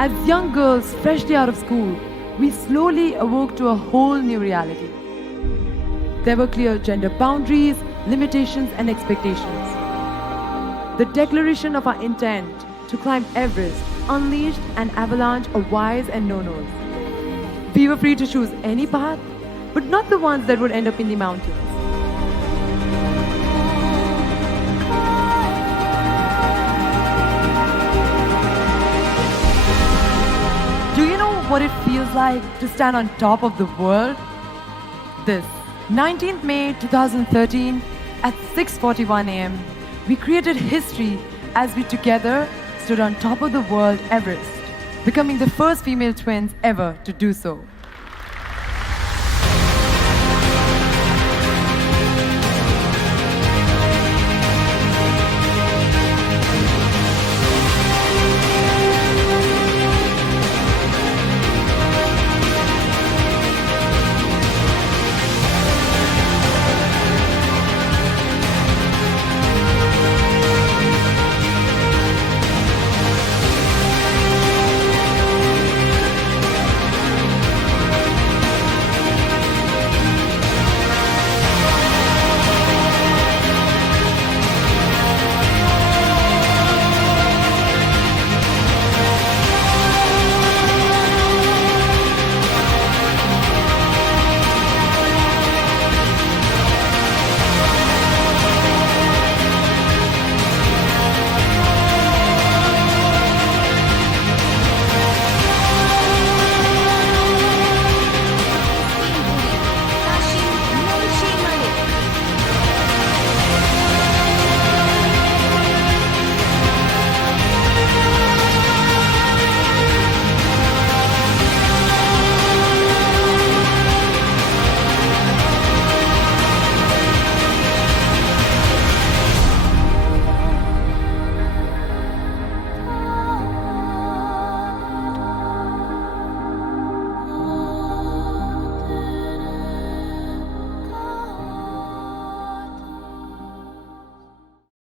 As young girls freshly out of school, we slowly awoke to a whole new reality. There were clear gender boundaries, limitations, and expectations. The declaration of our intent to climb Everest unleashed an avalanche of whys and no-nos. We were free to choose any path, but not the ones that would end up in the mountains. Do you know what it feels like to stand on top of the world? This 19th May 2013 at 6:41 a.m. we created history as we together stood on top of the world Everest, becoming the first female twins ever to do so.